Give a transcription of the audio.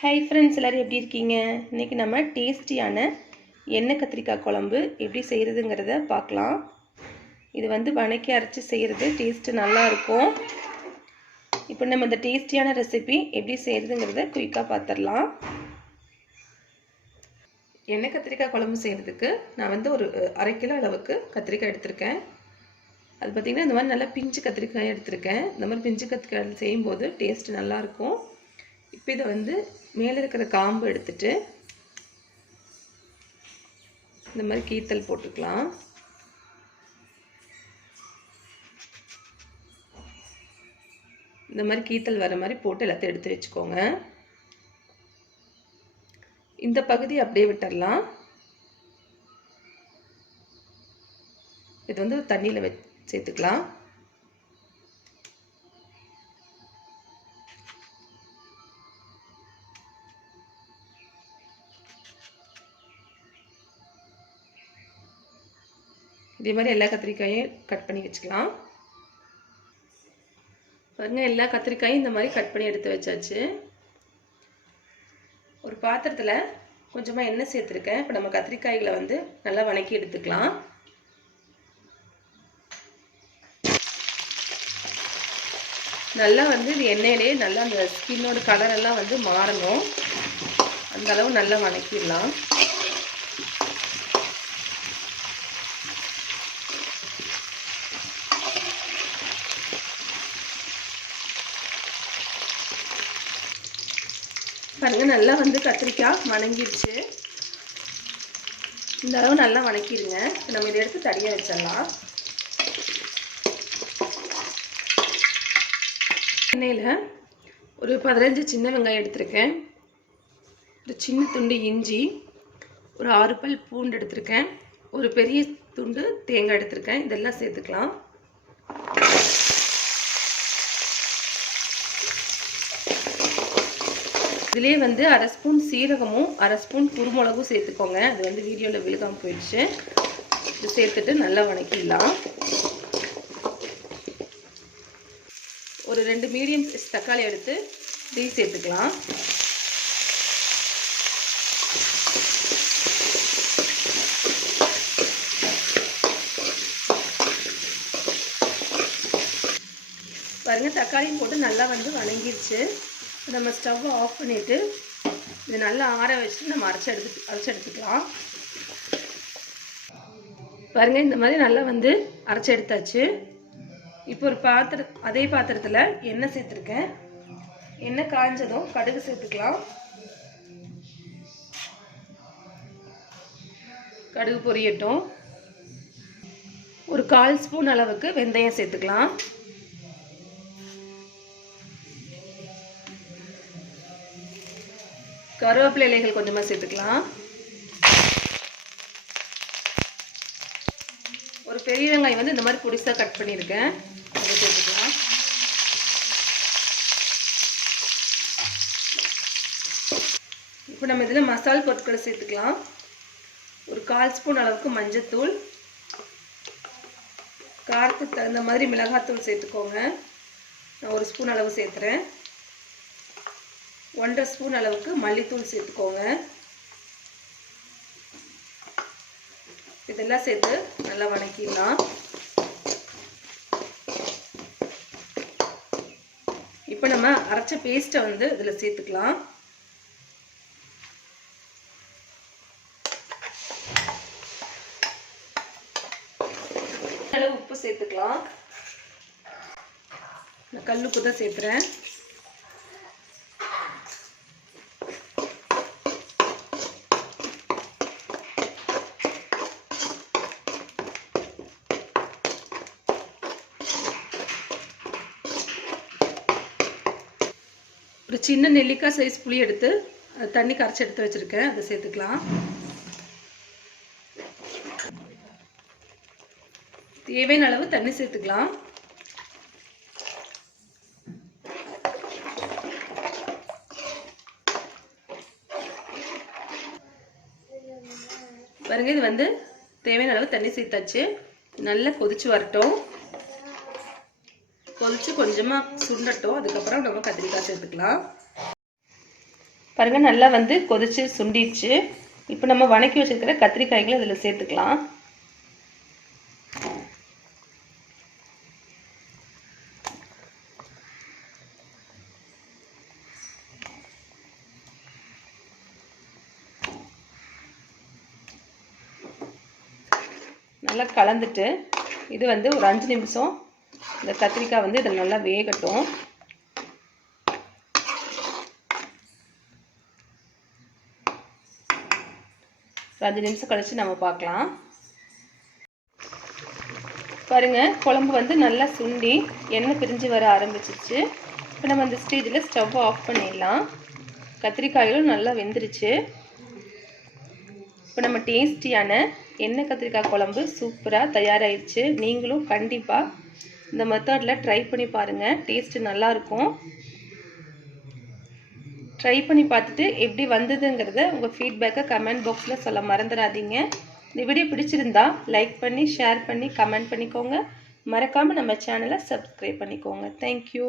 Hi friends, எல்லோரும் எப்படி இருக்கீங்க? இன்றைக்கி நம்ம டேஸ்டியான எண்ணெய் கத்திரிக்காய் குழம்பு எப்படி செய்கிறதுங்கிறத பார்க்கலாம். இது வணக்கி அரைச்சி செய்கிறது டேஸ்ட்டு நல்லாயிருக்கும். இப்போ நம்ம இந்த டேஸ்டியான ரெசிபி எப்படி செய்கிறதுங்கிறத குயிக்காக பார்த்துடலாம். எண்ணெய் கத்திரிக்காய் குழம்பு செய்கிறதுக்கு நான் ஒரு 1/2 கிலோ அளவுக்கு கத்திரிக்காய் எடுத்திருக்கேன். அது பார்த்திங்கன்னா இந்த மாதிரி நல்லா பிஞ்சு கத்திரிக்காய் எடுத்திருக்கேன். இந்த மாதிரி பிஞ்சு கத்திரிக்காய் செய்யும்போது டேஸ்ட்டு நல்லாயிருக்கும். இப்போ இதை மேலே இருக்கிற காம்பு எடுத்துட்டு இந்த மாதிரி கீத்தல் போட்டுக்கலாம். இந்த மாதிரி கீத்தல் வர மாதிரி போட்டு எல்லாத்தையும் எடுத்து வச்சுக்கோங்க. இந்த பகுதி அப்படியே விட்டுடலாம். இது தண்ணியில் சேர்த்துக்கலாம். இதே மாதிரி எல்லா கத்திரிக்காயும் கட் பண்ணி வச்சுக்கலாம். பாருங்க, எல்லா கத்திரிக்காயும் இந்த மாதிரி கட் பண்ணி எடுத்து வச்சாச்சு. ஒரு பாத்திரத்தில் கொஞ்சமாக எண்ணெய் சேர்த்துருக்கேன். இப்போ நம்ம கத்திரிக்காய்களை நல்லா வணக்கி எடுத்துக்கலாம். நல்லா இது எண்ணெயிலே நல்லா அந்த ஸ்கின்னோட கலரெல்லாம் மாறணும். அந்த அளவு நல்லா வணக்கிடலாம். பாருங்க, நல்லா கத்திரிக்காய் வணங்கிடுச்சு. இந்த அளவு நல்லா வணக்கிடுங்க. நம்ம இதை எடுத்து தனியாக வச்சிடலாம். எண்ணெயில் ஒரு 15 சின்ன வெங்காயம் எடுத்திருக்கேன். ஒரு சின்ன துண்டு இஞ்சி, ஒரு 6 பல் பூண்டு எடுத்திருக்கேன். ஒரு பெரிய துண்டு தேங்காய் எடுத்திருக்கேன். இதெல்லாம் சேர்த்துக்கலாம். இதிலே 1/2 ஸ்பூன் சீரகமும் 1/2 ஸ்பூன் குருமிளகும் சேர்த்துக்கோங்க. அது வீடியோவில் விழுகாமல் போயிடுச்சு. இது சேர்த்துட்டு நல்லா வணக்கிடலாம். ஒரு 2 மீடியம் சைஸ் தக்காளி எடுத்து இதையும் சேர்த்துக்கலாம். பாருங்கள், தக்காளியும் போட்டு நல்லா வணங்கிடுச்சு. நம்ம ஸ்டவ்வை ஆஃப் பண்ணிவிட்டு இதை நல்லா ஆற வச்சுட்டு நம்ம அரைச்சி எடுத்துக்கலாம். பாருங்கள், இந்த மாதிரி நல்லா அரைச்சி எடுத்தாச்சு. இப்போ ஒரு அதே பாத்திரத்தில் எண்ணெய் சேர்த்துருக்கேன். எண்ணெய் காய்ஞ்சதும் கடுகு சேர்த்துக்கலாம். கடுகு பொரியட்டும். ஒரு 1/4 ஸ்பூன் அளவுக்கு வெந்தயம் சேர்த்துக்கலாம். கருவேப்பிலை இலைகள் கொஞ்சமாக சேர்த்துக்கலாம். ஒரு பெரிய வெங்காயம் இந்த மாதிரி பொடிசாக கட் பண்ணியிருக்கேன். அதை சேர்த்துக்கலாம். இப்போ நம்ம இதில் மசாலா பொருட்களை சேர்த்துக்கலாம். ஒரு 1/4 ஸ்பூன் அளவுக்கு மஞ்சத்தூள், காரத்துக்கு தகுந்த மாதிரி மிளகாத்தூள் சேர்த்துக்கோங்க. நான் 1 ஸ்பூன் அளவு சேர்த்துறேன். 1/2 ஸ்பூன் அளவுக்கு மல்லித்தூள் சேர்த்துக்கோங்க. இதெல்லாம் சேர்த்து நல்லா வணக்கிடலாம். இப்போ நம்ம அரைச்ச பேஸ்ட்டை இதில் சேர்த்துக்கலாம். அளவு உப்பு சேர்த்துக்கலாம். நான் கல்லுப்பு தான் சேர்த்துறேன். ஒரு சின்ன நெல்லிக்காய் சைஸ் புளி எடுத்து தண்ணி கரைச்சி எடுத்து வச்சுருக்கேன். அதை சேர்த்துக்கலாம். தேவையான அளவு தண்ணி சேர்த்துக்கலாம். பாருங்க, இது தேவையான அளவு தண்ணி சேர்த்தாச்சு. நல்லா கொதிச்சு வரட்டும். கொதிச்சு கொஞ்சமாக சுண்டட்டும். அதுக்கப்புறம் நம்ம கத்திரிக்காய் சேர்த்துக்கலாம். பாருங்கள் நல்லா வந்து கொதிச்சு சுண்டிடுச்சு. இப்போ நம்ம வணக்கி வச்சுருக்கிற கத்திரிக்காய்களை இதில் சேர்த்துக்கலாம். நல்லா கலந்துட்டு இது வந்து ஒரு 5 நிமிஷம் இந்த கத்திரிக்காய் வந்து இதில் நல்லா வேகட்டும். ஒரு 5 நிமிஷம் கழித்து நம்ம பார்க்கலாம். பாருங்கள், குழம்பு வந்து நல்லா சுண்டி எண்ணெய் பிரிஞ்சு வர ஆரம்பிச்சிருச்சு. இப்போ நம்ம இந்த ஸ்டேஜில் ஸ்டவ் ஆஃப் பண்ணிடலாம். கத்திரிக்காயும் நல்லா வெந்துருச்சு. இப்போ நம்ம டேஸ்டியான எண்ணெய் கத்திரிக்காய் குழம்பு சூப்பராக தயாராகிடுச்சு. நீங்களும் கண்டிப்பாக இந்த மெத்தடில் ட்ரை பண்ணி பாருங்கள். டேஸ்ட்டு நல்லாயிருக்கும். ட்ரை பண்ணி பார்த்துட்டு எப்படி வந்ததுங்கிறத உங்கள் ஃபீட்பேக்கை கமெண்ட் பாக்ஸில் சொல்ல மறந்துடாதீங்க. இந்த வீடியோ பிடிச்சிருந்தா லைக் பண்ணி, ஷேர் பண்ணி, கமெண்ட் பண்ணிக்கோங்க. மறக்காமல் நம்ம சேனலை சப்ஸ்கிரைப் பண்ணிக்கோங்க. தேங்க்யூ.